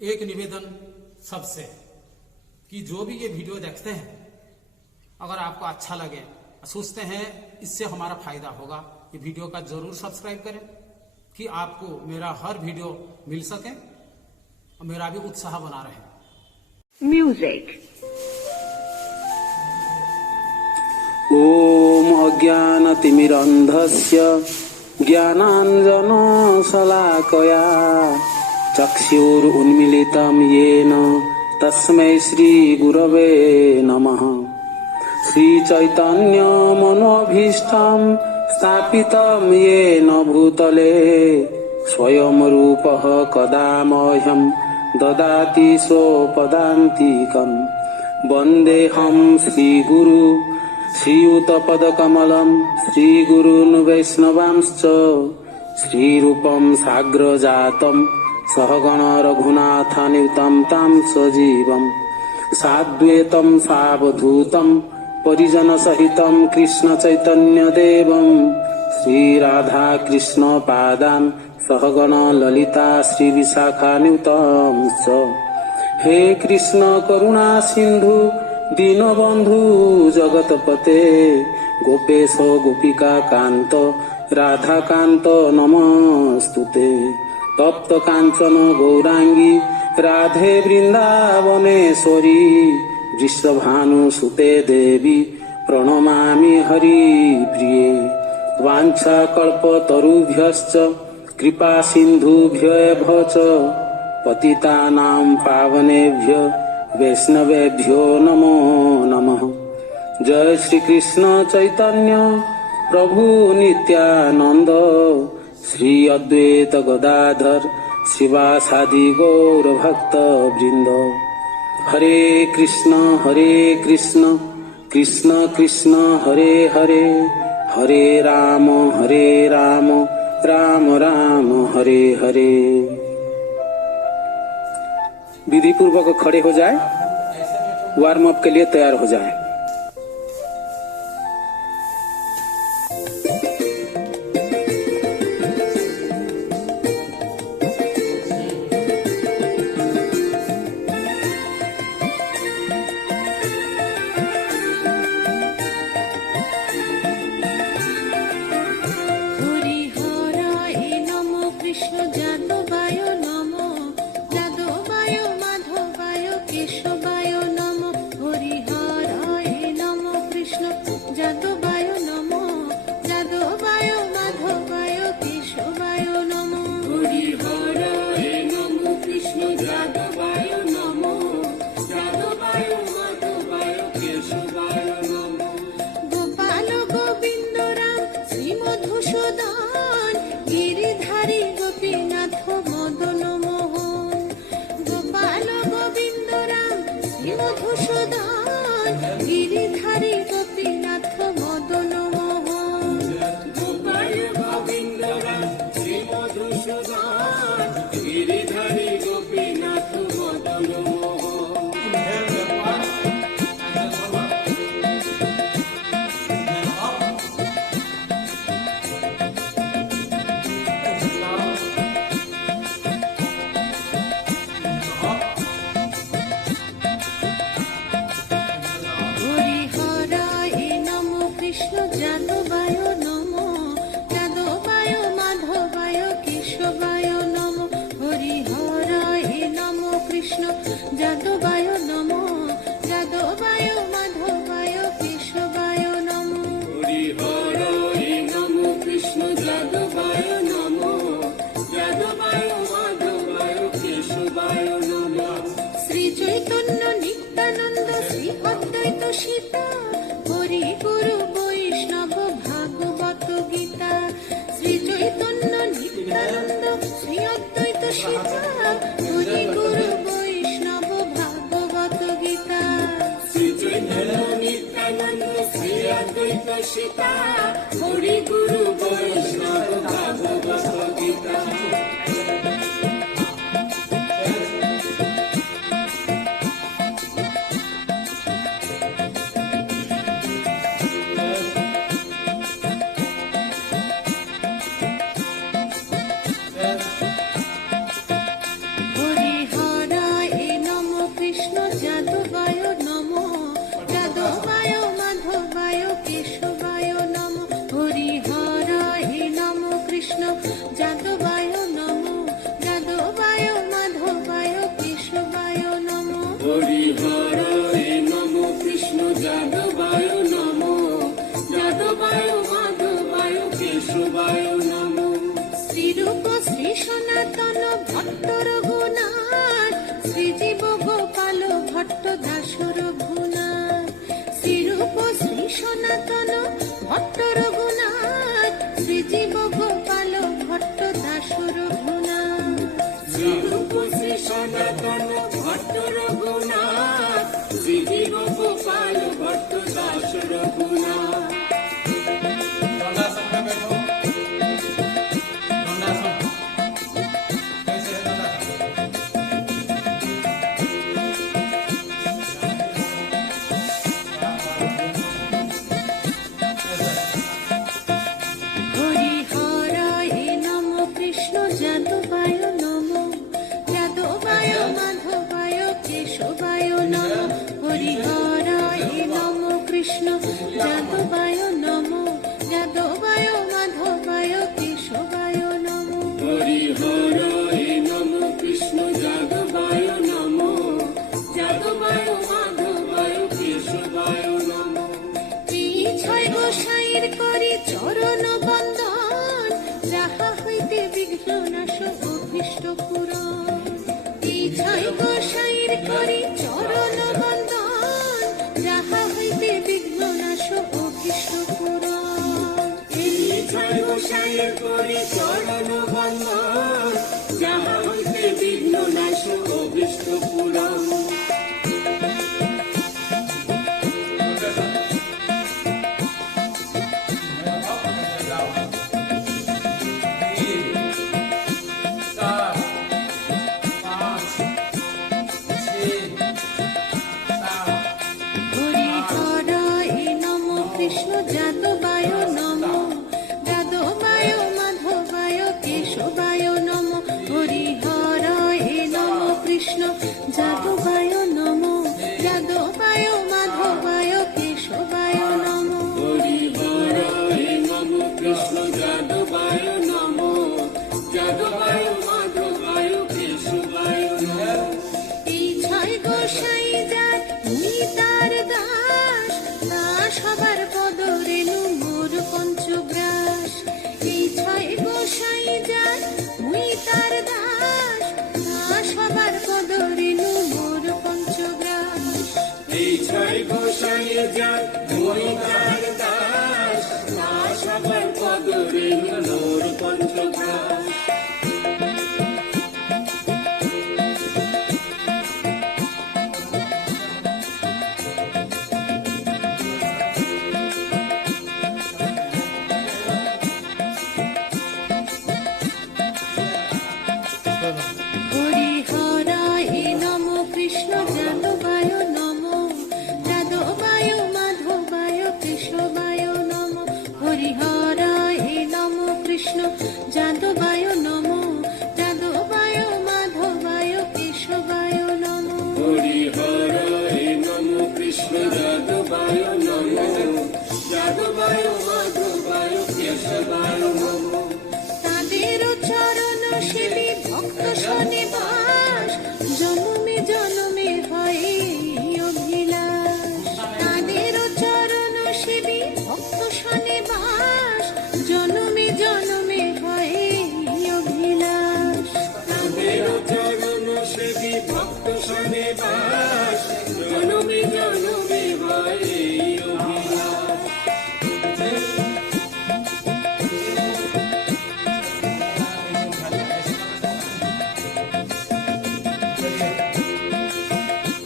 एक निवेदन सबसे कि जो भी ये वीडियो देखते हैं, अगर आपको अच्छा लगे, सोचते हैं इससे हमारा फायदा होगा, ये वीडियो का जरूर सब्सक्राइब करें कि आपको मेरा हर वीडियो मिल सके और मेरा भी उत्साह बना रहे। म्यूजिक। ओम अज्ञानतिमिरन्धस्य ज्ञानाञ्जनशलाकया चक्षुरुन्मीलितं येन तस्मै श्रीगुरवे नमः। श्रीचैतन्यमनोभीष्टं स्थापितं येन भूतले स्वयं रूपः कदा मह्यं ददाति स्वपदान्तिकम्। वन्देऽहं श्रीगुरु श्रीयुतपदकमलं श्रीगुरून् वैष्णवांश्च श्रीरूपं साग्रजातं सहगण रघुनाथान्वितं तं सजीवं साद्वैतं सावधूतं परिजनसहितं कृष्णचैतन्यदेवं श्रीराधाकृष्णपादान् सहगण ललिता श्रीविशाखान्वितं च। हे कृष्ण करुणा सिन्धु दीनबन्धु जगतपते गोपेश गोपिका कान्त राधाकान्त नमस्तुते। तप्त काञ्चन गौरांगी राधे वृन्दावनेश्वरी वृषभानुसुते देवी प्रणमामि हरिप्रिये। वाञ्छाकल्पतरुभ्यश्च कृपा सिन्धुभ्येव च पतितानां पावनेभ्यो वैष्णवेभ्यो नमो नमः। जय श्री कृष्ण चैतन्य प्रभु नित्यानंद श्री अद्वैत गदाधर श्रीवासादि गौर भक्त वृंद। हरे कृष्ण कृष्ण कृष्ण हरे हरे, हरे राम राम राम हरे हरे। विधि पूर्वक खड़े हो जाए, वार्म अप के लिए तैयार हो जाए। हरि हर কেশবায় নমঃ। শ্রীরূপ শ্রী সনাতন ভট্ট রঘুনাথ, শ্রীজীব গোপাল ভট্ট দাস রঘুনাথ। শ্রীরূপ শ্রী সনাতন ভট্ট রঘুনাথ, শ্রীজীব গোপাল ভট্ট দাস রঘুনাথ। শ্রীরূপ শ্রী সনাতন ভট্ট রঘুনাথ, শ্রীজীব গোপাল ভট্ট দাস রঘুনাথ। दंडासन में बैठो। दंडासन कैसे है दंडासन? হরিহরায় নমঃ, কৃষ্ণ যাদবায় নমঃ, যাদবায় মাধবায় কেশবায় নমঃ। হরিহরায় নমঃ, কৃষ্ণ যাদবায় নমঃ, যাদবায় মাধবায় কেশবায় নমঃ। হরিহরায় নমঃ, কৃষ্ণ যাদবায় নমঃ, যাদবায় মাধবায় কেশবায় নমঃ। এই ছয় গোসাইয়ের করি চরণ বন্দন, যাহা হইতে বিঘ্ন নাশ অভীষ্ট পূরণ। এই ছয় গোসাইয়ের করি চরণ বন্দন, যাহা হইতে বিঘ্ন নাশ অভীষ্ট পূরণ। এই ছয় গোসাইয়ের করি চরণ বন্দন, যাহা হইতে বিঘ্ন নাশ অভীষ্ট পূরণ। হরিহরায় নমঃ, কৃষ্ণ যাদবায় নমঃ, যাদবায় মাধবায় কেশবায় নমঃ। হরিহরায় নমঃ, কৃষ্ণ যাদবায় নমঃ, যাদবায় মাধবায় কেশবায় নমঃ। হরিহরায় নমঃ, কৃষ্ণ যাদবায় নমঃ, যাদবায় মাধবায় কেশবায় নমঃ। এই ছয় গোসাই যার মুই তার দাস, দাস হবার পদ রেণু মোর পঞ্চগ্রাস। এই ছয় গোসাই যার মুই তার দাস, দাস হবার পদ রেণু মোর পঞ্চগ্রাস। এই ছয় গোসাই যার মুই তার দাস, দাস হবার পদ রেণু মোর পঞ্চগ্রাস। হরিহরায় নমঃ, কৃষ্ণ যাদবায় নমঃ, যাদবায় মাধবায় কেশবায় নমঃ। হরিহরায় নমঃ, কৃষ্ণ যাদবায় নমঃ, যাদবায় মাধবায় কেশবায় নমঃ। হরিহরায় নমঃ, কৃষ্ণ যাদবায় নমঃ, যাদবায় মাধবায় কেশবায় নমঃ। তাদের চরণ সেবী ভক্ত শনিবাস, জনমে জনমে হয় অভিলাষ। তাদের চরণ সেবী ভক্ত শনিবাস, জনমে জনমে হয় অভিলাষ। তাদের চরণ সেবী ভক্ত শনিবাস, জনমে জনমে হয় অভিলাষ।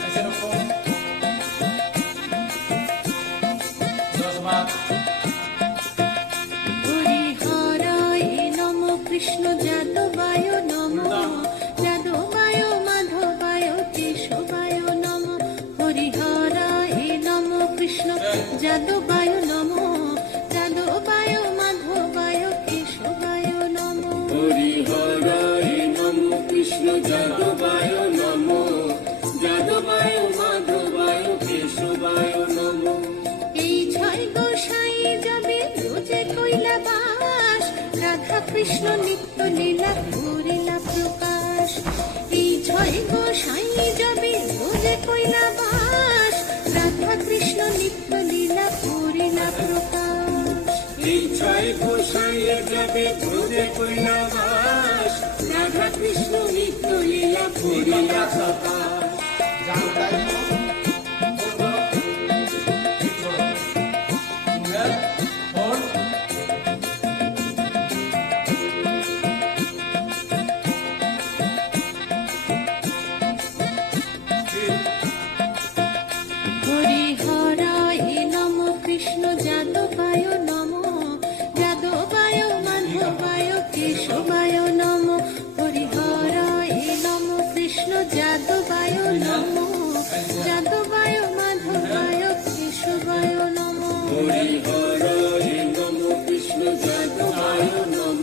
ऐसे रखो। 10 बार হরিহরায় নমঃ, কৃষ্ণ যাদবায় নমঃ, যাদবায় মাধবায় কেশবায় নমঃ। হরিহরায় নমঃ, কৃষ্ণ যাদবায় নমঃ, যাদবায় মাধবায় কেশবায় নমঃ। হরিহরায় নমঃ, কৃষ্ণ যাদবায় নমঃ, যাদবায় মাধবায় কেশবায় নমঃ। এই ছয় গোসাই যাবে রোজে কৈলাবাস, রাধা কৃষ্ণ নিত্য লীলা করিলা প্রকাশ। এই ছয় গোসাই যাবে রোজে কৈলাবাস, রাধা কৃষ্ণ নিত্য লীলা করিলা প্রকাশ। এই ছয় গোসাই বৈষ্ণবে ব্রজে কৈলাস, রাধা কৃষ্ণ নিত্য লীলা করিয়া সকাশ। হরি হরায় নম কৃষ্ণ যাদবায় নম, যাদবায় মাধবায় কেশবায় নম। হরি হরায় নম কৃষ্ণ যাদবায় নম, যাদবায় মাধবায় কেশবায় নম। হরি হরায় নম কৃষ্ণ যাদবায় নম,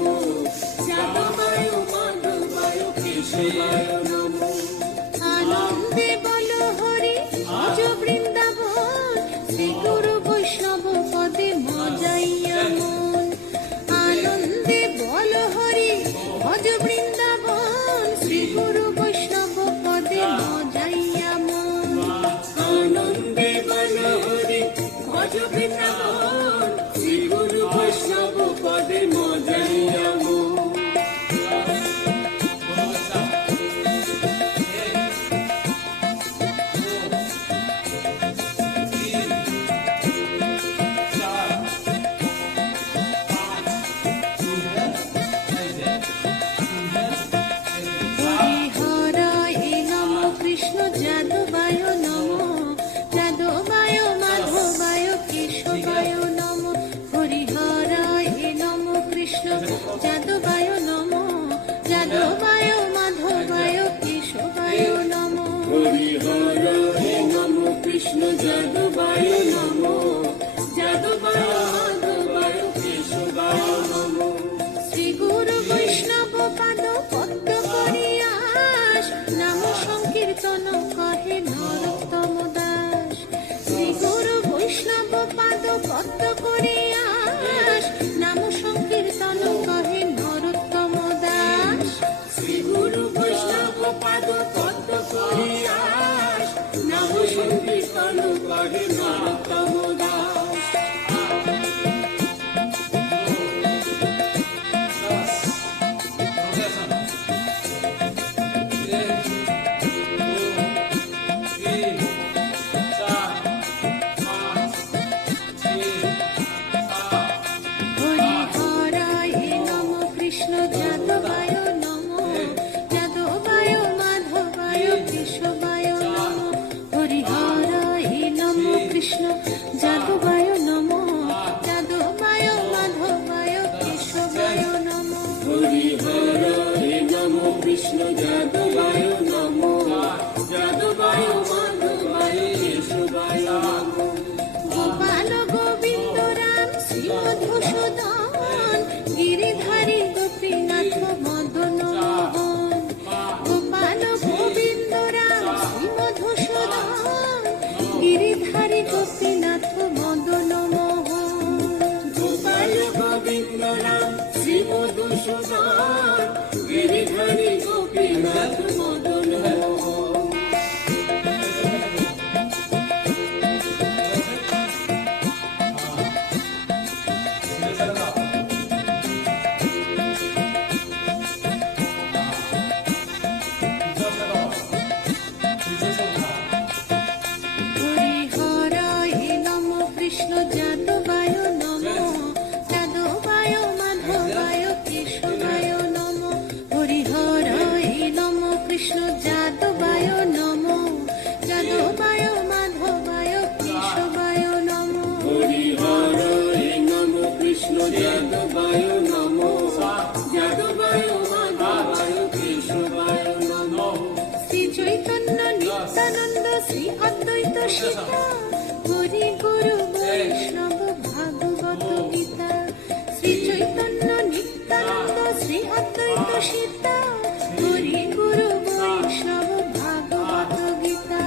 যাদবায় মাধবায় কেশবায় নম। আনন্দে বল হরি ভজ বৃন্দাবন, শ্রী গুরু বৈষ্ণব পদে মজাইয়া মন। আনন্দে বল হরি ভজ বৃন্দাবন, শ্রী গুরু বৈষ্ণব পদে মজাইয়া মন। আনন্দে বল হরি ভজ বৃন্দাবন, শ্রী গুরু বৈষ্ণব পদে মজাইয়া মন। হরি হরায় নম কৃষ্ণ যাদবায় নম, যাদবায় মাধবায় কেশবায় নম। হরি হরায় নম কৃষ্ণ যাদবায় নম, যাদবায় মাধবায় কেশবায় নম। হরি হরায় নম কৃষ্ণ যাদবায় নম, যাদবায় মাধবায় কেশবায় নম। শ্রী গুরু বৈষ্ণব পাদ পদ্ম করিয়াস, নাম সংকীর্তন কহে নরোত্তম দাস। শ্রী গুরু বৈষ্ণব পাদ পদ্ম করিয়াস, নাম সংকীর্তন কহে নরোত্তম দাস। শ্রী গুরু বৈষ্ণব পাদ পদ্ম করিয়াস, নাম সংকীর্তন কহে নরোত্তম দাস। হরি হরায় নম কৃষ্ণ যাদবায় নম, যাদবায় মাধবায় কেশবায় নম। হরি হরায় নম কৃষ্ণ যাদবায় নম, যাদবায় মাধবায় কেশবায় নম। হরি হরায় নম কৃষ্ণ যাদবায় নম, যাদবায় মাধবায় কেশবায় নম। গোপাল গোবিন্দ রাম শ্রী মধুসূদন, গিরিধারী গোপীনাথ মদন মোহন। গোপাল গোবিন্দ রাম শ্রী মধুসূদন, গিরিধারী গোপীনাথ মদন মোহন। গোপাল গোবিন্দ রাম শ্রী মধুসূদন, গিরিধারী গোপীনাথ মদন মোহন। হরি হরায় নম কৃষ্ণ যাদবায় নম, যাদবায় মাধবায় কেশবায় নম। হরি হরায় নম কৃষ্ণ যাদবায় নম, যাদবায় মাধবায় কেশবায় নম। হরি হরায় নম কৃষ্ণ যাদবায় নম, যাদবায় মাধবায় কেশবায় নম। শ্রী চৈতন্য নিত্যানন্দ শ্রী অদ্বৈত সীতা, হরি গুরু বৈষ্ণব ভাগবত গীতা। শ্রী চৈতন্য নিত্যানন্দ শ্রী অদ্বৈত সীতা, হরি গুরু বৈষ্ণব ভাগবত গীতা।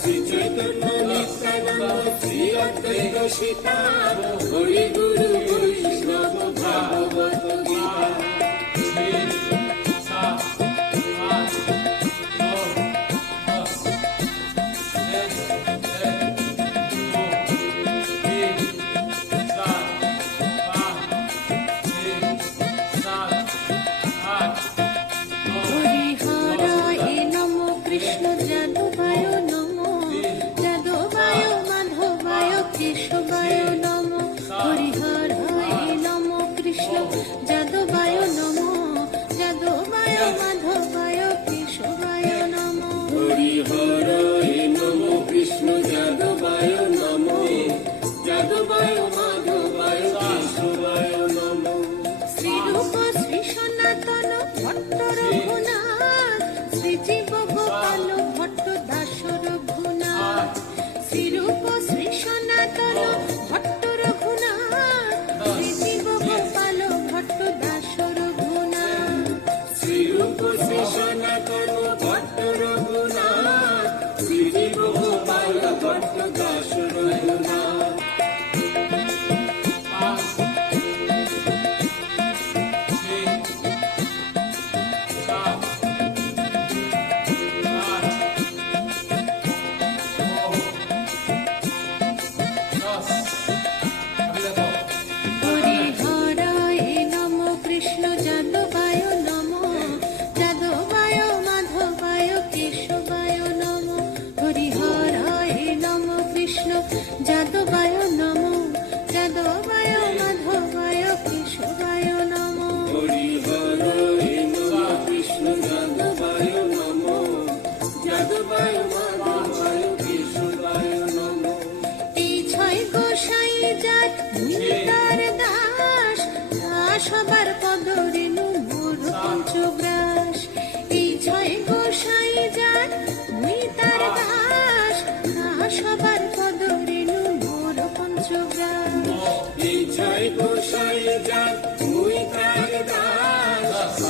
শ্রী চৈতন্য নিত্যানন্দ শ্রী অদ্বৈত সীতা, হরি গুরু বৈষ্ণব ভাগবত গীতা। যাদবায় মাধবায় কেশবায় নমঃ। এই ছয় গোসাই যার তার দাস, সবার পদ রেণু মোর পঞ্চগ্রাস। এই ছয় গোসাই যার তার দাস, সবার পদ রেণু মোর পঞ্চগ্রাস। এই ছয় গোসাই যার মুই তার দাস,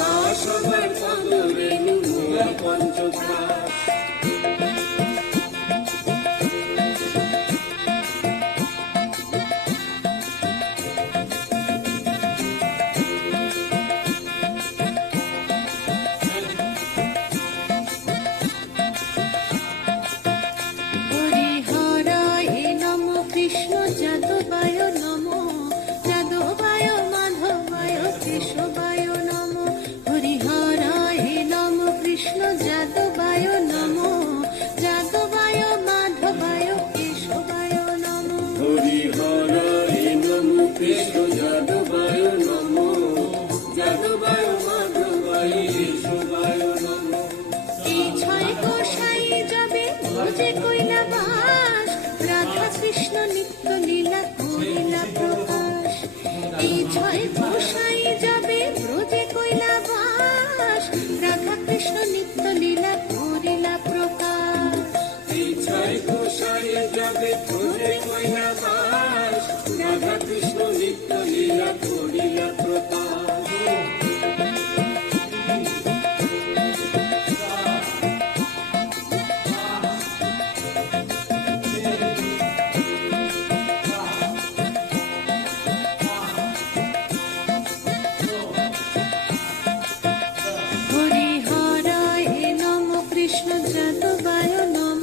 সবার পদ রেণু মোর পঞ্চগ্রাস। হরি হরায় নম কৃষ্ণ যাদবায় নম, যাদবায় মাধবায় কেশবায় নম। হরি হরায় নম কৃষ্ণ যাদবায় নম, যাদবায় মাধবায় কেশবায় নম। হরি হরায় নমঃ কৃষ্ণ যাদবায় নমঃ, যাদবায় মাধবায় কেশবায় নমঃ। এই ছয় গোসাই যাবে ব্রজে কইলা বাস, রাধা কৃষ্ণ নিত্য লীলা করিলা প্রকাশ। এই ছয় গোসাই যাবে ব্রজে কইলা বাস, রাধা কৃষ্ণ নিত্য লীলা করিলা প্রকাশ। এই ছয় গোসাই যাবে ব্রজে কইলা বাস, রাধা কৃষ্ণ নিত্য লীলা করিলা প্রকাশ। হরি হরায় নম কৃষ্ণ যাদবায় নম,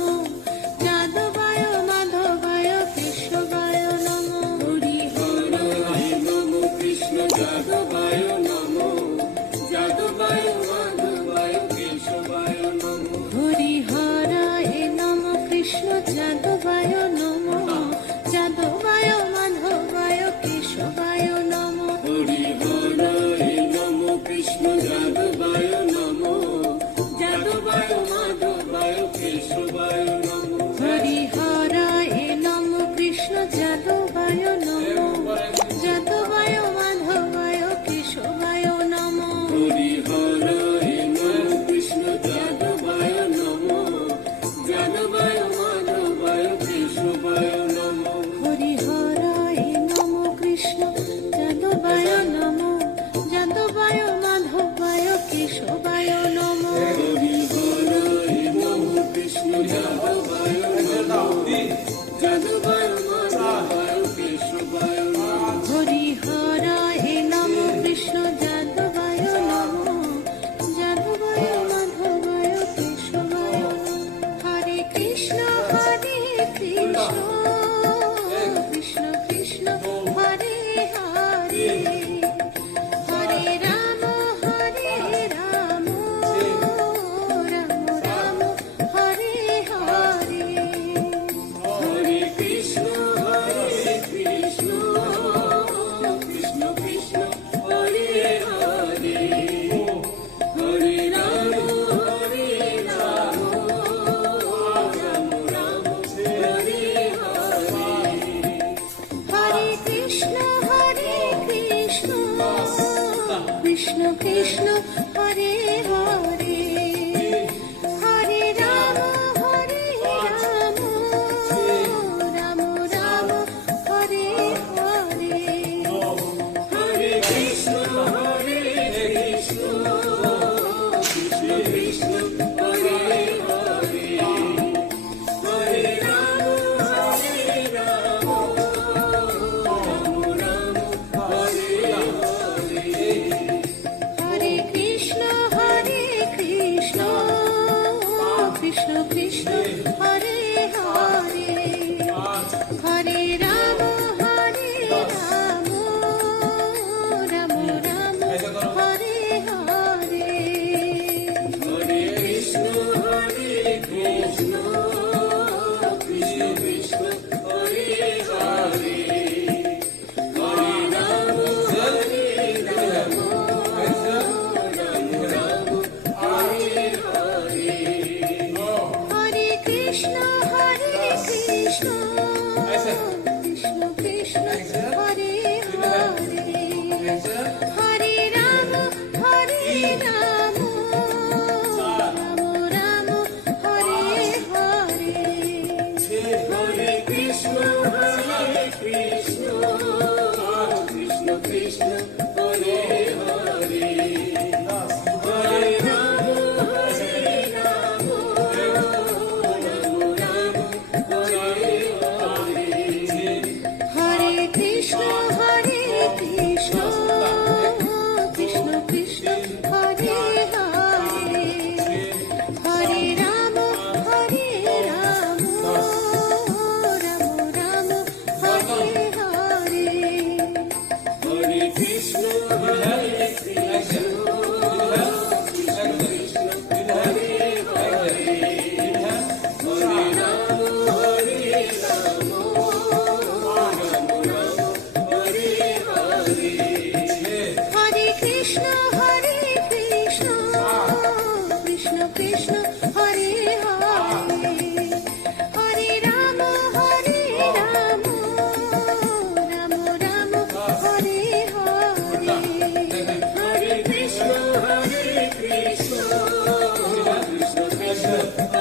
যাদবায় মাধবায় কেশবায় নম। হরি হরায় নমঃ কৃষ্ণ যাদবায় নমঃ, যাদবায় মাধবায় কেশবায় নমঃ। হরি হরায় নম কৃষ্ণ যাদবায় নম, যাদবায় মাধবায় কেশবায় নম। হরি হরায় নমঃ কৃষ্ণ যাদবায় নমঃ, যাদবায় মাধবায় কেশবায় নমঃ। হরি হরায় নম কৃষ্ণ যাদবায় নম, যাদবায় মাধবায় কেশবায় নম। হরি হরায় নমঃ কৃষ্ণ যাদবায় নমঃ, যাদবায় মাধবায় কেশবায় নমঃ। হরি হরায় নম কৃষ্ণ যাদবায় নম, যাদবায় মাধবায় কেশবায় নম। হরি হরায় নমঃ কৃষ্ণ যাদবায় নমঃ, যাদবায় মাধবায় কেশবায় নমঃ। হরি হরায় নম কৃষ্ণ যাদবায় নম, যাদবায় মাধবায় কেশবায় নম। হরে কৃষ্ণ কৃষ্ণ কৃষ্ণ হরে হরে, হরে রাম রাম রাম হরে হরে। হরে কৃষ্ণ কৃষ্ণ কৃষ্ণ হরে হরে, হরে রাম রাম রাম হরে হরে। হরে কৃষ্ণ কৃষ্ণ কৃষ্ণ হরে হরে, হরে রাম রাম রাম হরে হরে। হরে কৃষ্ণ কৃষ্ণ কৃষ্ণ হরে হরে, হরে রাম রাম রাম হরে হরে। হরে কৃষ্ণ কৃষ্ণ কৃষ্ণ হরে হরে, হরে রাম রাম রাম হরে হরে। হরে কৃষ্ণ কৃষ্ণ কৃষ্ণ হরে হরে, হরে রাম রাম রাম হরে হরে।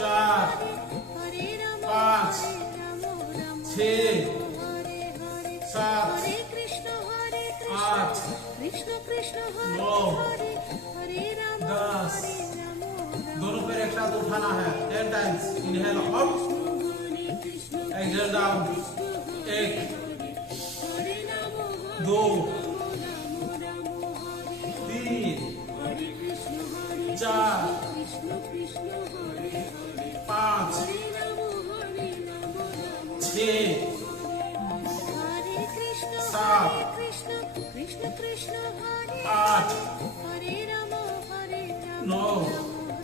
4 हरे राम 5 राम 6 हरे हरे 7 हरे कृष्ण 8 कृष्ण कृष्ण हरे 9 हरे हरे राम 10 राम दोनों पैर एक साथ उठाना है 10 times inhale up exhale down 1 2 3 4 5 6 हरे कृष्ण 7 कृष्ण कृष्ण कृष्ण हरे 8 हरे राम 9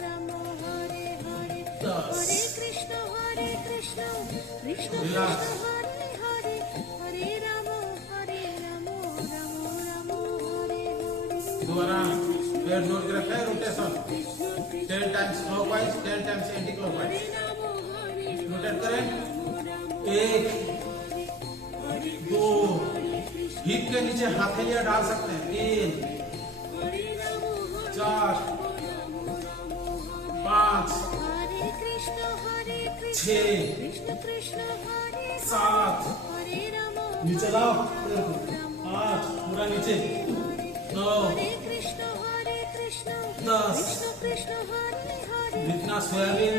राम हरे हरे 10 हरे कृष्ण कृष्ण कृष्ण Relax. हरे हरे हरे राम राम राम हरे हरे दोबारा पैर जोड़ के रखें rotation 10 times clockwise 10 times anti clockwise rotate करें 1 2 हिप के नीचे हथेलियां डाल सकते हैं 3 4 5 हरे कृष्ण 6 कृष्ण कृष्ण हरे 7 हरे राम नीचे लाओ 8 पूरा नीचे 9 हरे कृष्ण 10 कृष्ण कृष्ण हरे हरे जितना सोयाबीन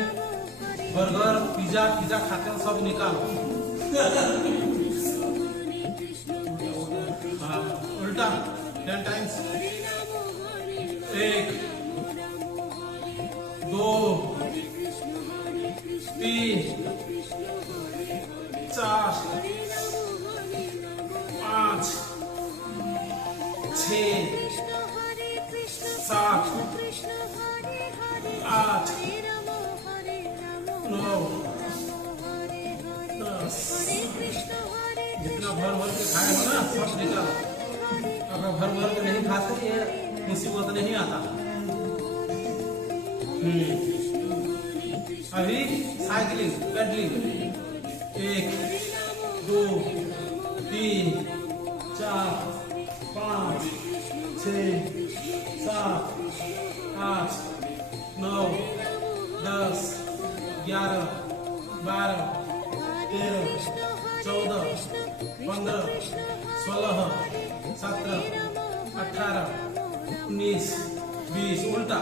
बर्गर पिज्जा खाते हैं सब निकालो हाँ, उल्टा 10 टाइम्स 1 2 3 4 5 6 कृष्ण हरे कृष्ण 7 कृष्ण हरे हरे 8 हरे राम 9 हरे हरे 10 हरे कृष्ण जितना भर भर के खाए हो ना सब निकालो अगर भर भर के नहीं खा सकते मुसीबत नहीं आता अभी साइकिलिंग पेडलिंग 1 2 3 4 5 6 7 8 9 10 11 12 13 14 15 16 17 18 19 20 उल्टा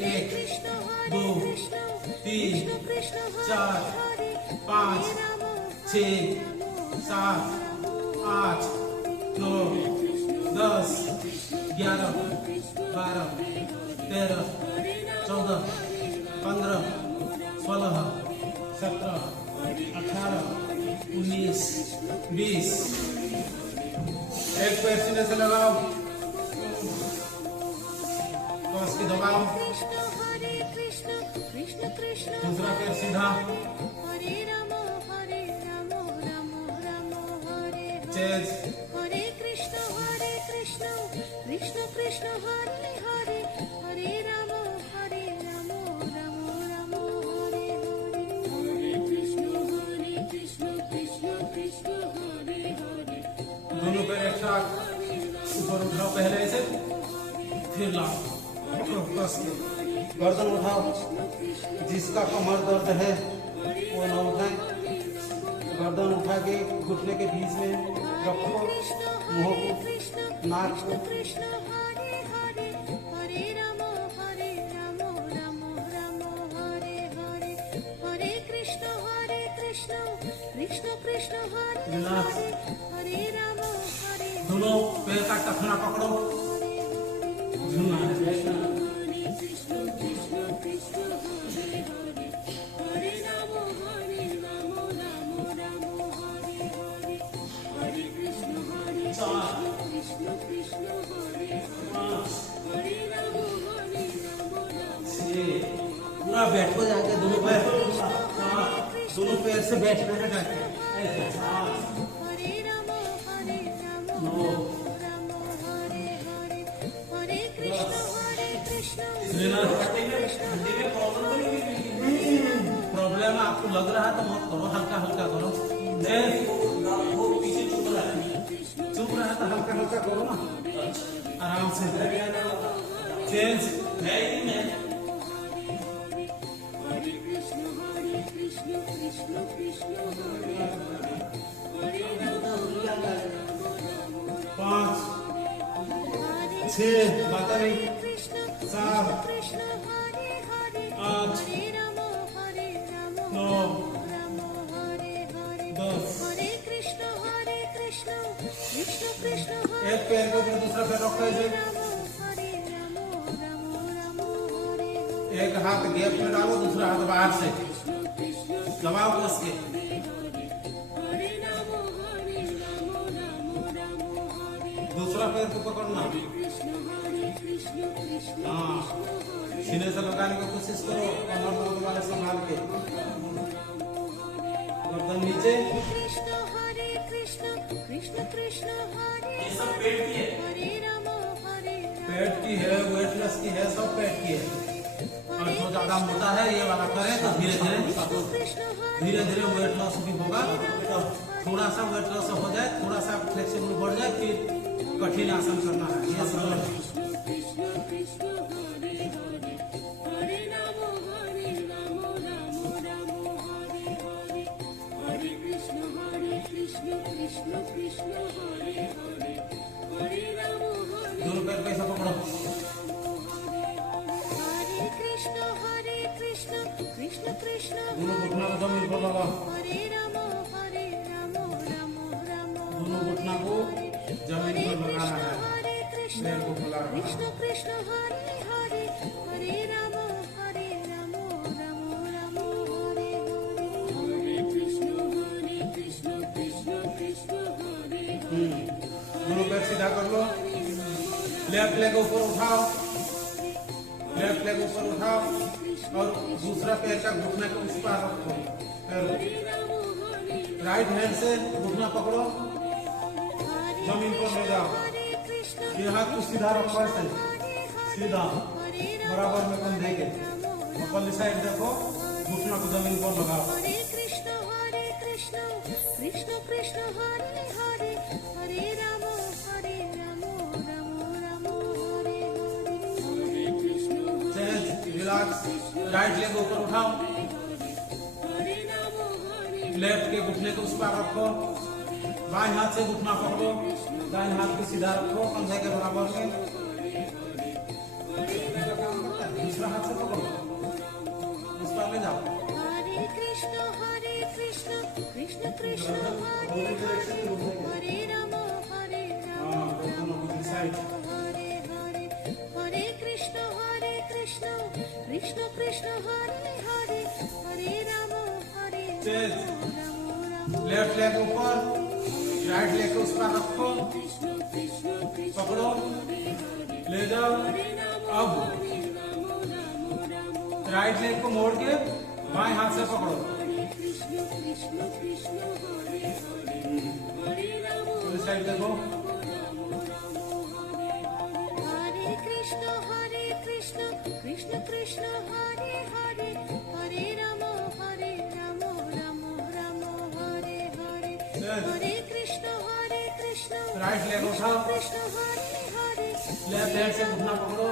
1 2 3 4 5 6 7 8 9 10 11 12 13 14 15 16 17 18 19 20 एक पैर सीने से लगाओ कस के दबाओ कृष्ण हरे कृष्ण कृष्ण कृष्ण दूसरा पैर सीधा हरे राम राम राम हरे चेंज हरे कृष्ण कृष्ण कृष्ण हरे हरे हरे राम राम राम हरे हरे कृष्ण कृष्ण कृष्ण हरे हरे दोनों पैर एक साथ ऊपर उठाओ पहले ऐसे फिर लाओ पकड़ो कस के गर्दन उठाओ जिसका कमर दर्द है वो न उठाए गर्दन उठा के घुटने के बीच में रखो मुंह को नाक को कृष्ण हरे हरे हरे राम राम राम हरे हरे हरे कृष्ण कृष्ण कृष्ण हरे Relax. हरे राम दोनों पैर का टखना पकड़ो झूलना है बैठना है। चार, पाँच, छः, पूरा बैठो जाके दोनों पैर दोनों पैर से बैठना है जाके ऐसे 7 हरे राम 9 हरे कृष्ण प्रॉब्लम आपको लग रहा है तो मत करो हल्का हल्का करो वो पीछे चुप रहा है तो हल्का हल्का करो ना आराम से चेंज पाँच हरे छः बता नहीं कृष्ण सात कृष्ण हरे हरे आठ हरे राम नौ राम हरे हरे 10 हरे कृष्ण कृष्ण कृष्ण हरे एक पैर के ऊपर दूसरा पैर रखो ऐसे राम हरे राम राम हरे हरे एक हाथ गैप में डालो दूसरा हाथ बाहर से दबाओ कस के दूसरा पैर को पकड़ना हाँ सीने से लगाने की कोशिश करो कमर में वाले संभाल के गर्दन नीचे कृष्ण कृष्ण कृष्ण हरे ये सब पेट की है हरे राम पेट की है वेटलेस की है सब पेट की है और जो ज्यादा मोटा है ये वाला करें तो धीरे धीरे वेट लॉस भी होगा तो थोड़ा सा वेट लॉस हो जाए थोड़ा सा फ्लेक्सिबल बढ़ जाए फिर कठिन आसन करना है ये सरल है दोनों पैर कैसे पकड़ो हरे कृष्ण कृष्ण कृष्ण दोनों घुटना को जमीन पर लगाओ हरे राम राम राम दोनों घुटना को जमीन पर लगाना है हरे कृष्ण पैर को फैला रखना है। कृष्ण कृष्ण हरे हरे हरे राम राम राम हरे दोनों पैर सीधा कर लो लेफ्ट लेग ऊपर उठाओ लेफ्ट लेग ऊपर उठाओ और दूसरा पैर का घुटना के उस पार रखो पैर राइट हैंड से घुटना पकड़ो जमीन पर ले जाओ हरे कृष्ण ये हाथ को सीधा रखो ऐसे सीधा बराबर में कंधे के ऊपर साइड देखो घुटना को जमीन पर लगाओ हरे कृष्ण कृष्ण कृष्ण हरे हरे हरे राम राम राम हरे हरे चेंज रिलैक्स राइट लेग ऊपर उठाओ लेफ्ट के घुटने को उस पार रखो बाएं हाथ से घुटना पकड़ो दाएं हाथ को सीधा रखो कंधे के बराबर में दूसरा हाथ से पकड़ो उस पार ले जाओ हरे कृष्ण कृष्ण कृष्ण हरे हरे राम हाँ दोनों को side Hare Hare Hare Krishna Krishna Krishna Hare Hare Hare Ram change Ram left leg ऊपर राइट लेग को उस पर रखो पकड़ो ले जाओ अब राइट लेग को मोड़ के बाएं हाथ से पकड़ो पूरी साइड देखो हरे कृष्ण कृष्ण कृष्ण हरे हरे हरे राम राम हरे हरे हरे कृष्ण राइट लेग उठाओ कृष्ण हरे हरे लेफ्ट हैंड से घुटना पकड़ो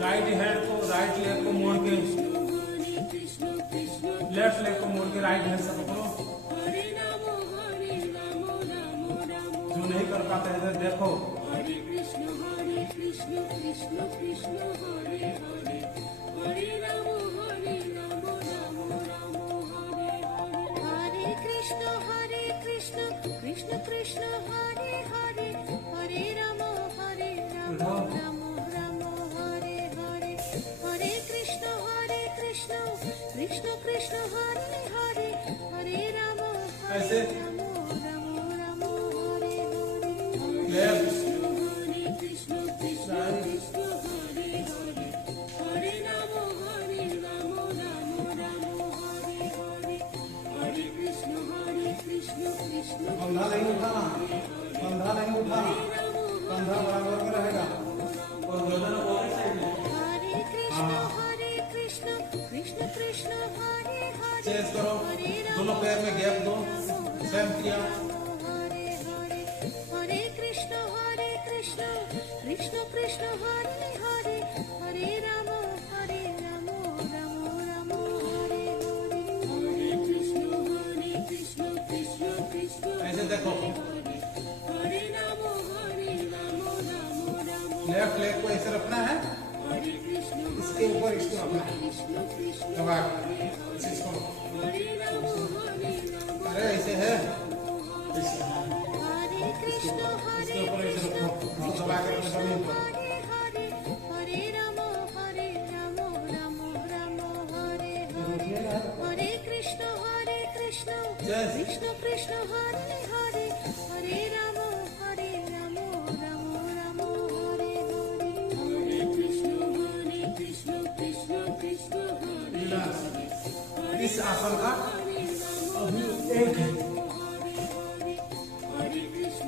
राइट हैंड को राइट लेग को मोड़ के लेफ्ट लेग को मोड़ के राइट हैंड से पकड़ो जो नहीं कर पाते हैं इधर देखो हरे कृष्ण कृष्ण कृष्ण हरे हरे हरे राम राम हरे हरे हरे कृष्ण कृष्ण कृष्ण हरे हरे हरे राम ऐसे राम हरे हरे लेफ्ट कंधा नहीं उठाना कंधा नहीं उठाना कंधा बराबर में रहेगा और गर्दन और साइड में हरे कृष्ण कृष्ण कृष्ण हरे हरे चेंज करो दोनों पैर में गैप दो सेम किया हरे हरे हरे कृष्ण कृष्ण कृष्ण हरे हरे हरे राम राम राम हरे हरे ऐसे रखना है, इसके ऊपर इसको रखना है, दबा इसको, अरे ऐसे है, इसके ऊपर ऐसे रखो, दबा कर जमीन पर। हरे राम राम राम हरे हरे कृष्ण कृष्ण कृष्ण हरे हरे हरे राम राम राम हरे हरे कृष्ण कृष्ण कृष्ण इस आसन का अभी एक है,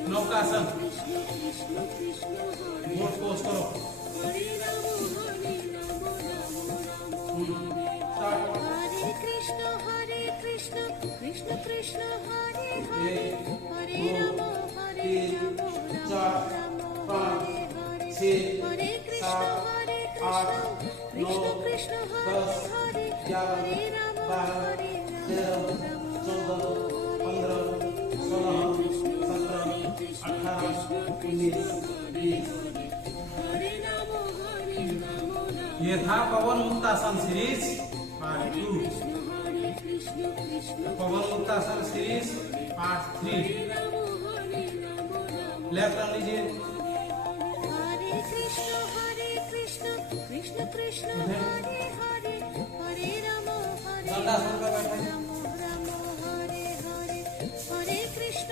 नौकासन, वोट पोस्ट करो। हरे कृष्ण कृष्ण कृष्ण हरे हरे हरे राम राम हरे हरे हरे कृष्ण कृष्ण कृष्ण हरे हरे हरे राम ये था Pawan muktasana series part 2, Pawan muktasana series part 3। Left turn लीजिए। हरे कृष्ण कृष्ण कृष्ण हरे हरे हरे राम दंडासन पे बैठे। राम हरे हरे हरे कृष्ण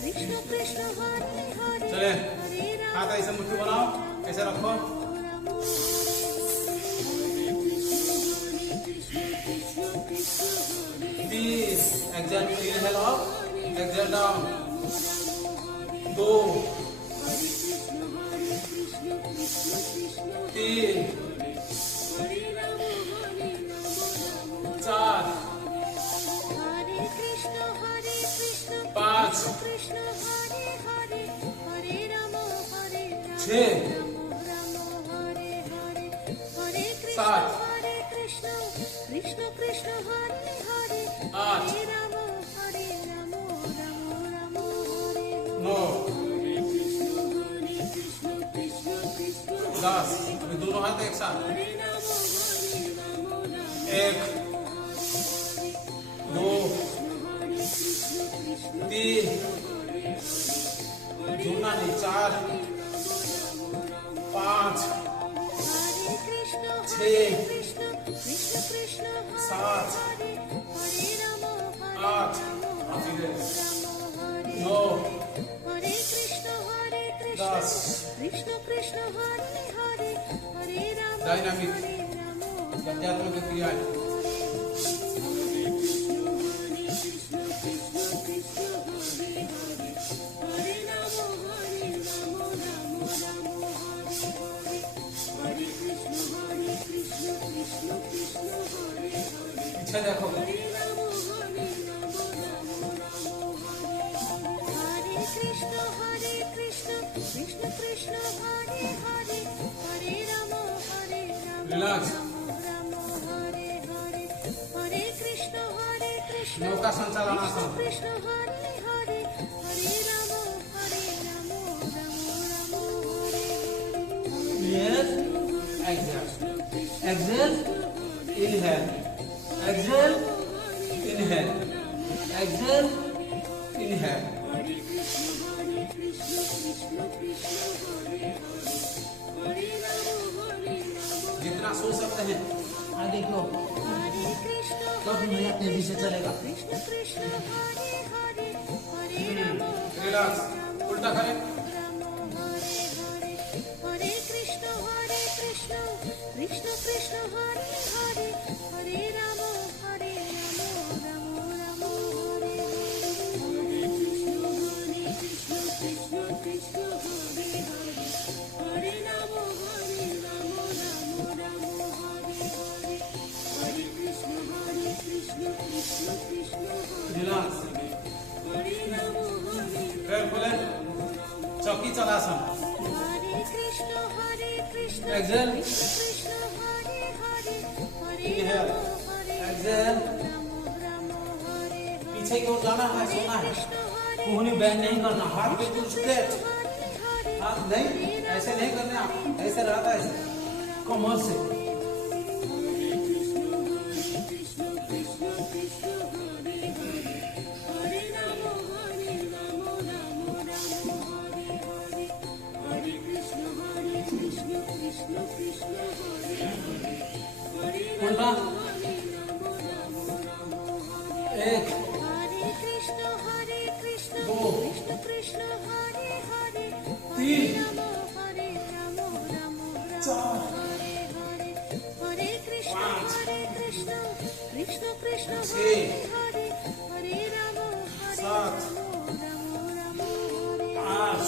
कृष्ण कृष्ण हरे हरे चले, हरे राम हाथ ऐसे मुट्ठी बनाओ, ऐसे रखो, please exhale inhale up, exhale down, 2 3 4 हरे कृष्ण 5 कृष्ण हरे हरे हरे राम 6 राम हरे हरे हरे कृष्ण 7 कृष्ण कृष्ण हरे हरे 8 हरे राम राम राम हरे 9 10। अभी दोनों हाथ एक साथ, 1 2 3 जुड़ना नहीं, 4 5 हरे कृष्ण 6 कृष्ण कृष्ण 7 हरे राम 8 9 हरे कृष्ण 10। कृष्ण कृष्ण हरे हरे हरे राम डायनामिक गत्यात्मक क्रिया है। पीछे देखो, हरे कृष्ण कृष्ण कृष्ण हरे हरे हरे राम रिलैक्स। राम हरे हरे हरे कृष्ण नौका संचालनासन। कृष्ण हरे हरे हरे राम राम हरे Yes, exhale, exhale, inhale, exhale, inhale, exhale, inhale। जितना सो सकते हैं आगे क्यों, हरे कृष्ण तो भैया तेजी से चलेगा। कृष्ण कृष्ण हरे हरे हरे राम रिलैक्स, उल्टा करें, हरे कृष्ण कृष्ण कृष्ण हरे हरे हरे राम राम राम हरे रिलैक्स, पैर खोले, चौकी चलासन, हरे कृष्ण एक्सेल, कृष्ण हरे हरे हरे इनहेल, एक्सेल, पीछे की ओर जाना है, सोना है, कोहनी बैंड नहीं करना, हाथ बिल्कुल स्ट्रेट, हाथ नहीं, ऐसे नहीं करने आप, ऐसे रहता है ऐसे कमर से। उल्टा एक हरे कृष्ण दो कृष्ण कृष्ण हरे हरे तीन हरे राम राम चार हरे हरे हरे कृष्ण पाँच कृष्ण कृष्ण छः हरे हरे राम सात राम राम हरे आठ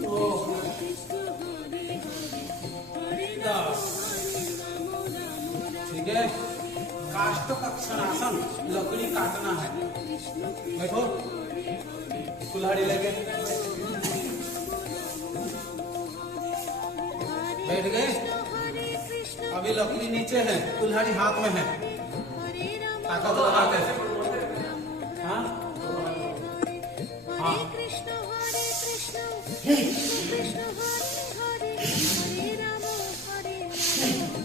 नौ 10। ठीक है। काष्ठकक्षणासन, लकड़ी काटना है। बैठो, कुल्हाड़ी लेके बैठ गए। हरे कृष्ण अभी लकड़ी नीचे है, कुल्हाड़ी हाथ में है, हरे राम ताकत लगाते हैं। हाँ हाँ कृष्ण कृष्ण हरे हरे हरे राम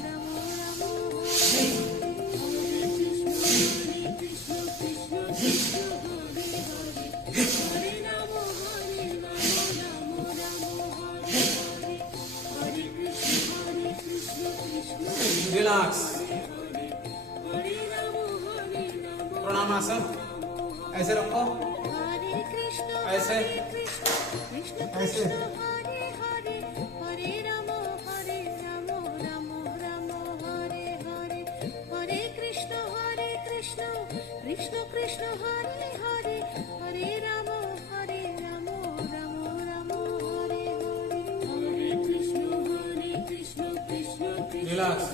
राम राम रिलैक्स। प्रणामासन ऐसे रखो, हरे कृष्ण ऐसे कृष्ण ऐसे हरे हरे हरे राम राम राम हरे हरे हरे कृष्ण कृष्ण कृष्ण हरे हरे हरे राम राम राम हरे हरे रिलैक्स।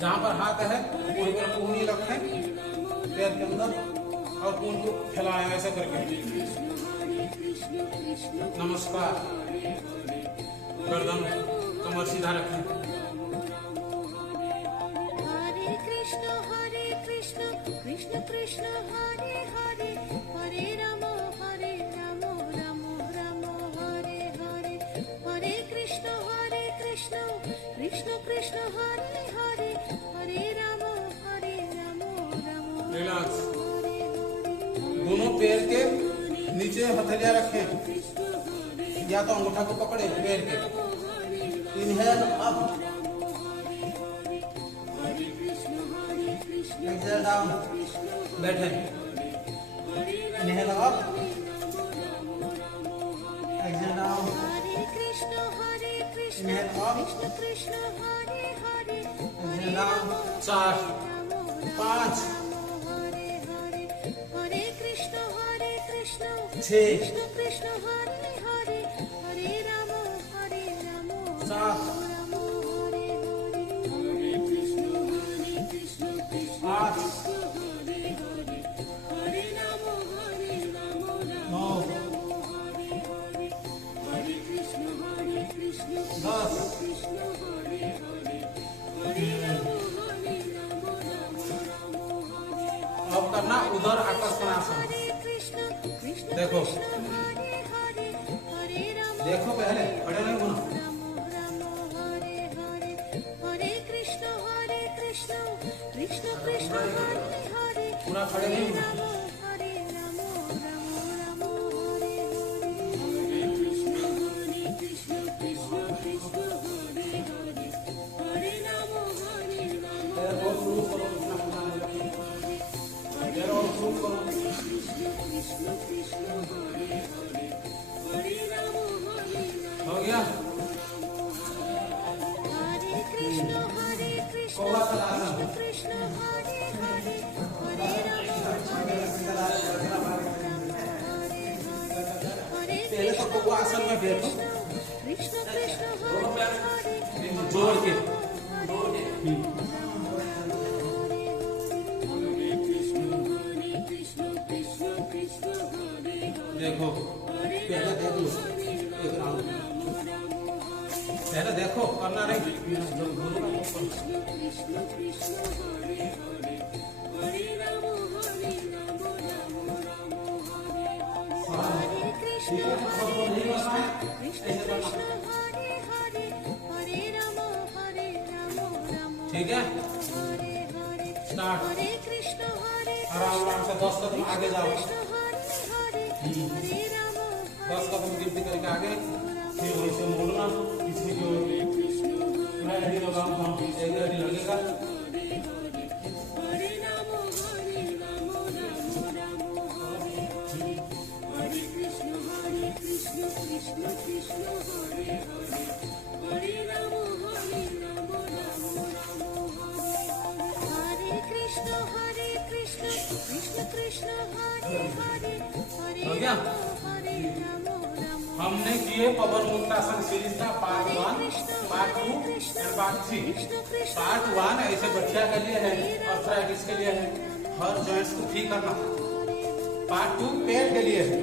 जहाँ पर हाथ है वहीं पर पूंजी रखें पैर के अंदर और पूंज को फैलाएं ऐसे करके। नमस्कार। गर्दन कमर सीधा रखें। हरे कृष्ण कृष्ण कृष्ण हरे हरे हरे राम राम हरे हरे हरे कृष्ण कृष्ण कृष्ण हरे हरे हरे राम राम रिलैक्स। दोनों पैर के नीचे हथेलियां रखें, या तो अंगूठा को पकड़े पैर के। Inhale up, exhale down. बैठे। Inhale up, exhale down. Hare Krishna inhale up, Krishna Hare Hare exhale down. 4 5 Hare Hare Hare Krishna 6 Krishna Hare Hare Hare Ram 7 Ram Hare Hare 8 9 10 अब करना उधर आकर्षणासन। हरे कृष्ण देखो हरे हरे हरे राम देखो, पहले खड़े नहीं होना। राम हरे हरे हरे कृष्ण कृष्ण कृष्ण हरे हरे पूरा खड़े नहीं होना। हरे राम राम हरे हरे पैर और शुरू करो, इतना खुला नहीं रखना। पैर और शुरू करो। हो गया। हरे कृष्ण कौवा सलासन। कृष्ण हरे हरे हरे राम पहले तो कौवा आसन में बैठो, कृष्ण कृष्ण हरे हरे जोड़ के। देखो, पहले देखो, एक राउंड। पहले देखो, करना नहीं। जब बोलूंगा तो करना। हरे कृष्ण सबको नहीं करना है। ठीक है, स्टार्ट। हरे कृष्ण आराम आराम से 10 कदम आगे जाओ, हरे हरे राम 10 कदम गिनती करके आगे, फिर वहीं से मोड़ना पीछे की ओर। पूरा एडी लगाओ, हम पीछे एक एडी लगेगा। हरे राम हरे कृष्ण कृष्ण कृष्ण कृष्ण हरे हरे हरे राम हरे कृष्ण कृष्ण कृष्ण हरे हरे हरे हो गया? हरे राम हमने किए पवन मुक्तासन सीरीज का part 1, part 2 and part 3। Part 1 ऐसे बच्चा के लिए है, आर्थराइटिस के लिए है, हर जॉइंट्स को ठीक करना। पार्ट 2 पेट के लिए है,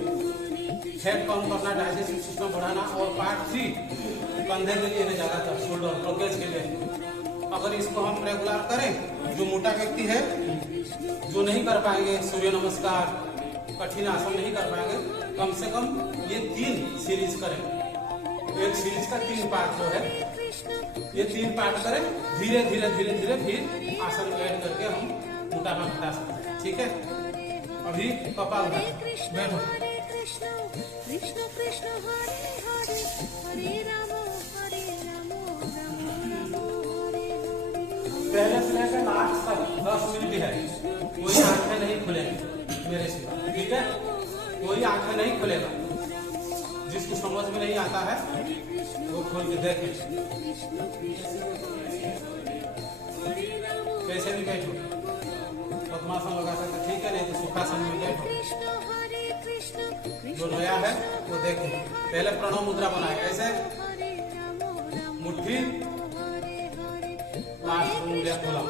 फैट कम करना, डाइजेस्टिव सिस्टम बढ़ाना। और पार्ट 3 कंधे के लिए है, ज्यादातर शोल्डर ब्लॉकेज के लिए। अगर इसको हम रेगुलर करें, जो मोटा व्यक्ति है, जो नहीं कर पाएंगे सूर्य नमस्कार, कठिन आसन नहीं कर पाएंगे, कम से कम ये 3 सीरीज करें। एक सीरीज का 3 पार्ट जो है, ये 3 पार्ट करें। धीरे धीरे धीरे धीरे फिर आसन ऐड करके हम मोटापा घटा सकते हैं। ठीक है, अभी कपालभाति, बैठो। कृष्ण कृष्ण हरे हरे हरे राम राम हरे पहले से लेकर लास्ट तक 10 मिनट है, कोई आंखें नहीं खुलेंगी मेरे सिवा। ठीक है, कोई आंखें नहीं खुलेगा। जिसको समझ में नहीं आता है वो खोल के देखे। कैसे भी बैठो, पद्मासन लगा सकते, ठीक है, नहीं तो सुखासन में बैठो। जो नया है वो देखे। पहले प्रणव मुद्रा बनाए, ऐसे मुट्ठी, लास्ट उंगलियां खोला।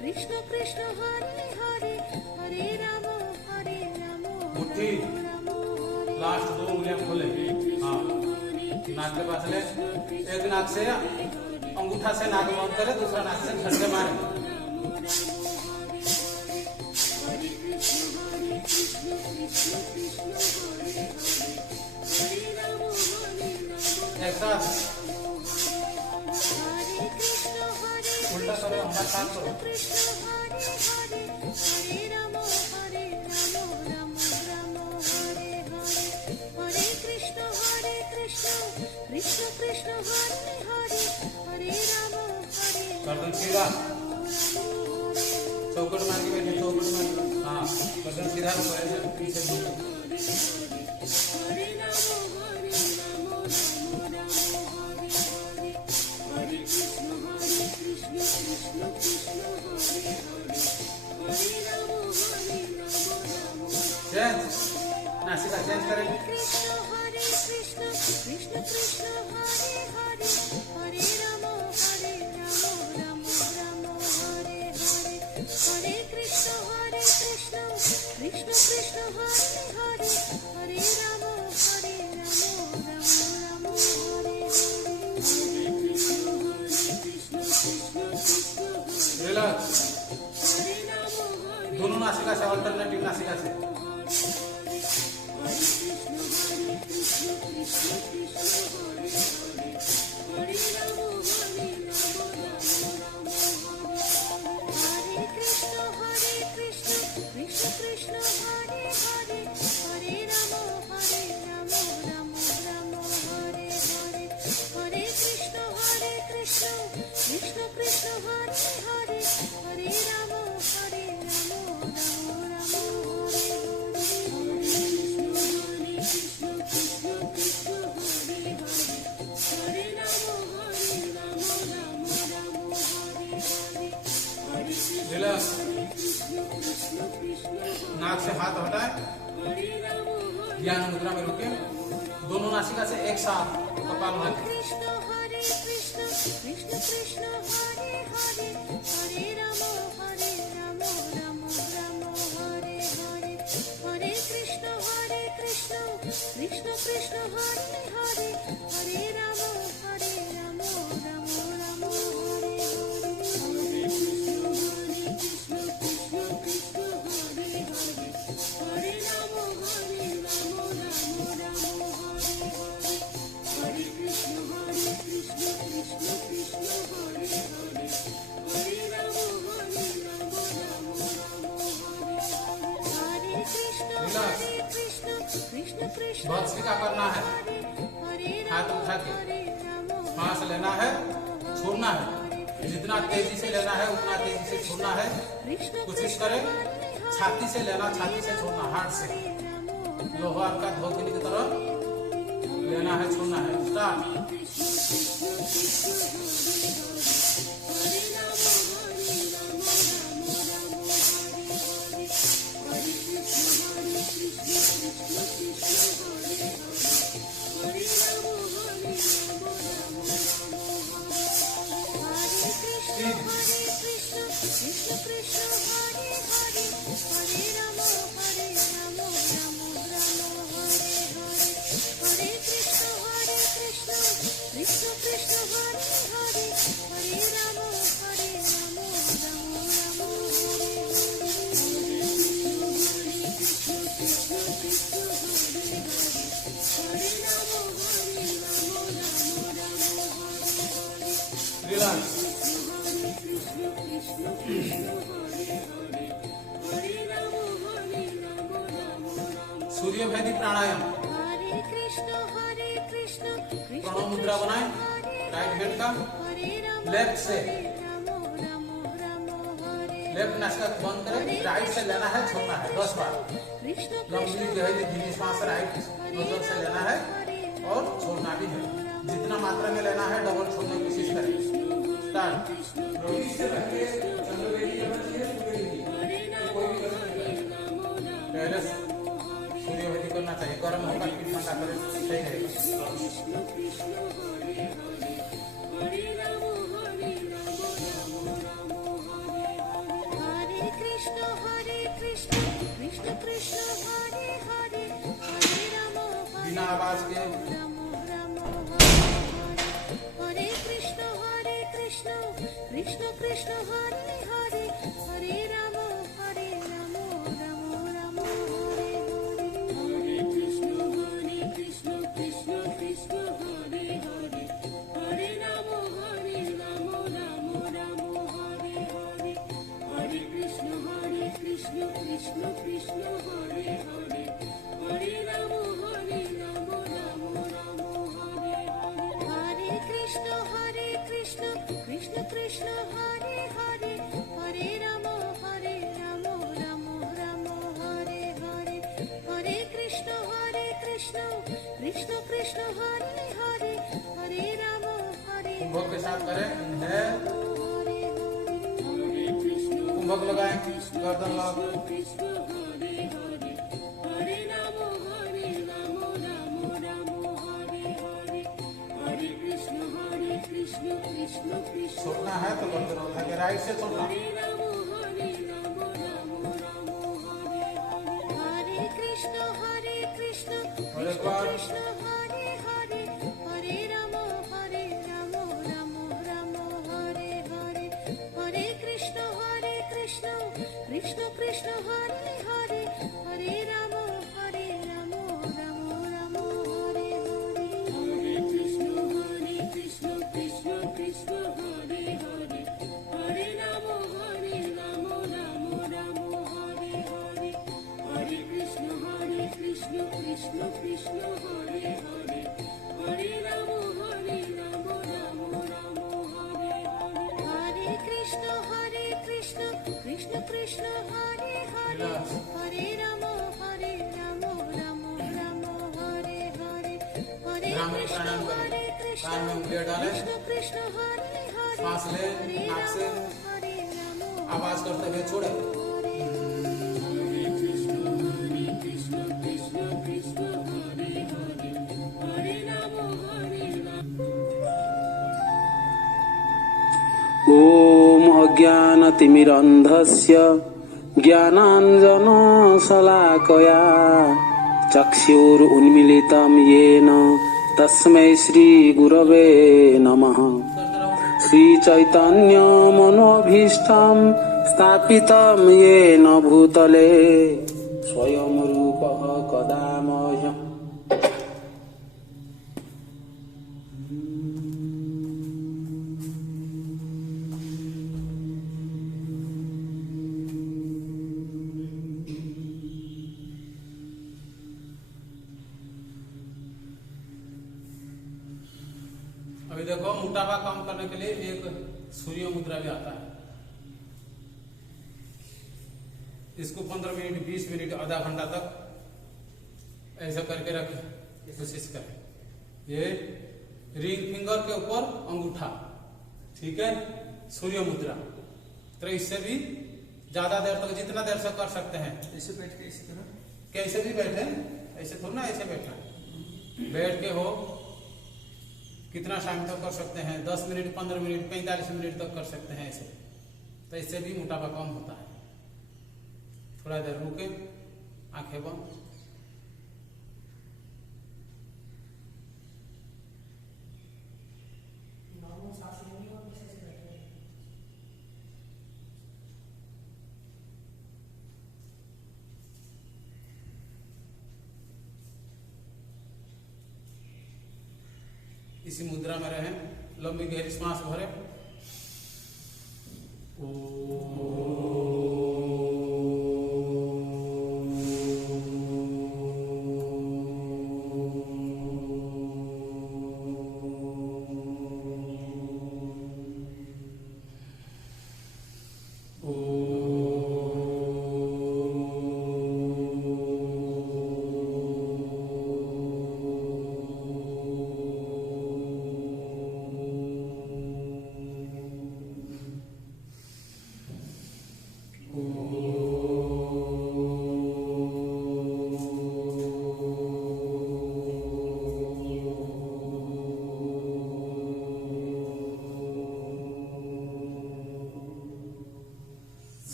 कृष्ण कृष्ण हरे हरे हरे राम मुट्ठी, लास्ट 2 उंगलियां खोले। हाँ, नाक के पास ले, एक नाक से अंगूठा से नाक बंद करे, दूसरा नाक से झटके मारे। एक साथ उल्टा करो, हमारे साथ करो। हरे राम हरे कृष्ण कृष्ण कृष्ण हरे हरे हरे राम गर्दन सीधा, चौकट मार के बैठे, चौकट मार। हाँ, गर्दन सीधा रखो, ऐसे पीछे घूमो। हरे राम हरे कृष्ण कृष्ण कृष्ण हरे हरे राम चेंज, नासिका चेंज करेंगे। कृष्ण कृष्ण कृष्ण हरे हरे हरे राम राम हरे हरे हरे कृष्ण कृष्ण कृष्ण हरे हरे हरे राम राम हरे रिलैक्स, दोनों नासिका से, अल्टरनेटिव नासिका से। कृष्ण हरे हरे हरे राम हरे हरे हरे कृष्ण कृष्ण कृष्ण हरे हरे हरे राम रिलैक्स, नाक से हाथ हटाए, ज्ञान मुद्रा में रुके, दोनों नासिका से एक साथ कपालभाति। कृष्ण कृष्ण हरे हरे हरे राम हरे हरे हरे कृष्ण कृष्ण कृष्ण हरे हरे हरे राम लेना है, छोड़ना है। जितना तेजी से लेना है उतना तेजी से छोड़ना है। कोशिश करें छाती से लेना, छाती से छोड़ना, हार्ट से लोहार का धोखने की तरह लेना है, छोड़ना है। स्टार्ट। रिलैक्स। सूर्य भेदी प्राणायाम। प्रणव मुद्रा बनाए, राइट हैंड का लेफ्ट से, लेफ्ट नासिका बंद करें, राइट से लेना है, छोड़ना है 10 बार। लंबी गहरी धीमी सांस राइट नोजल से लेना है और छोड़ना भी है। जितना मात्रा में लेना है डबल छोड़ने की कोशिश करें। स्टार्ट। पहले सूर्य भेदी करना चाहिए, गर्म होगा फिर ठंडा करें, सही रहेगा। बिना आवाज के Krishna Krishna Hare Hare Hare Rama Hare Rama Rama Rama Hare Hare Hare Krishna Krishna Krishna Hare Hare Hare Rama Hare Rama Rama Rama Hare Hare Hare Krishna Krishna Krishna Hare Hare Hare Rama Hare Rama Rama Rama Hare Hare Hare Krishna Krishna Krishna Krishna Hare Hare Hare Rama Hare Rama Rama Rama Hare Hare Hare Krishna Krishna Krishna Hare Hare Hare Rama Hare कुंभक के साथ करें। कुंभक लगाएं, गर्दन lock. छोड़ना है तो गर्दन उठा के राइट से छोड़ना। Hare Krishna Krishna और एक बार Krishna Hare Hare Hare Rama Hare Rama Rama Rama Hare Hare Hare Krishna Krishna Krishna Hare Hare Hare Rama Hare Rama Rama Rama Hare Hare Hare Krishna Krishna Krishna Hare Hare Hare Rama Hare Rama Rama Rama Hare Hare Hare Krishna Krishna Krishna Hare Hare Hare Rama Hare Rama Rama Rama Hare Hare Krishna Krishna Krishna Hare Hare Hare Rama Hare Rama Rama Rama Hare Hare Hare Krishna कान में उंगलियां डालें, Krishna Hare Hare सांस लें, नाक से Hare Rama आवाज करते हुए छोड़े। ॐ अज्ञानतिमिरन्धस्य ज्ञानाञ्जनशलाकया चक्षुरुन्मीलितं येन तस्मै श्रीगुरवे नमः। श्रीचैतन्यमनोभीष्टं स्थापितं येन भूतले स्वयं रूपः कदा मह्यम्। अभी देखो मोटापा कम करने के लिए एक सूर्य मुद्रा भी आता है। इसको 15 मिनट 20 मिनट आधा घंटा तक ऐसा करके रखें, कोशिश करें। ये रिंग फिंगर के ऊपर अंगूठा, ठीक है, सूर्य मुद्रा। तो इससे भी ज्यादा देर तक, जितना देर से कर सकते हैं। ऐसे बैठ के इसी तरह कैसे भी बैठे, ऐसे थोड़ा ना, ऐसे बैठना, बैठ के हो कितना टाइम तक कर सकते हैं, 10 मिनट 15 मिनट 45 मिनट तक कर सकते हैं ऐसे। तो इससे भी मोटापा कम होता है। थोड़ा देर रुके, आंखें बंद। इसी मुद्रा में रहें, लंबी गहरी सांस भरे।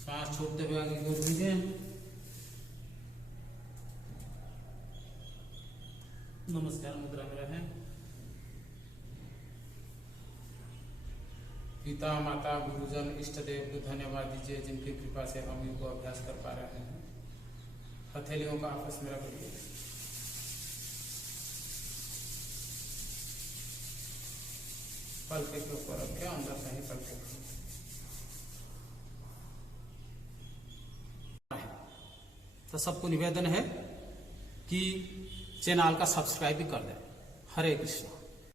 सांस छोड़ते हुए आगे की ओर लीजिए। नमस्कार मुद्रा में रहें। पिता माता गुरुजन इष्ट देव को धन्यवाद दीजिए जिनकी कृपा से हम योग अभ्यास कर पा रहे हैं। हथेलियों का आपस में रखिए। पलके के ऊपर रखे, अंदर से ही पलके तो सबको निवेदन है कि चैनल का सब्सक्राइब भी कर दें। हरे कृष्ण।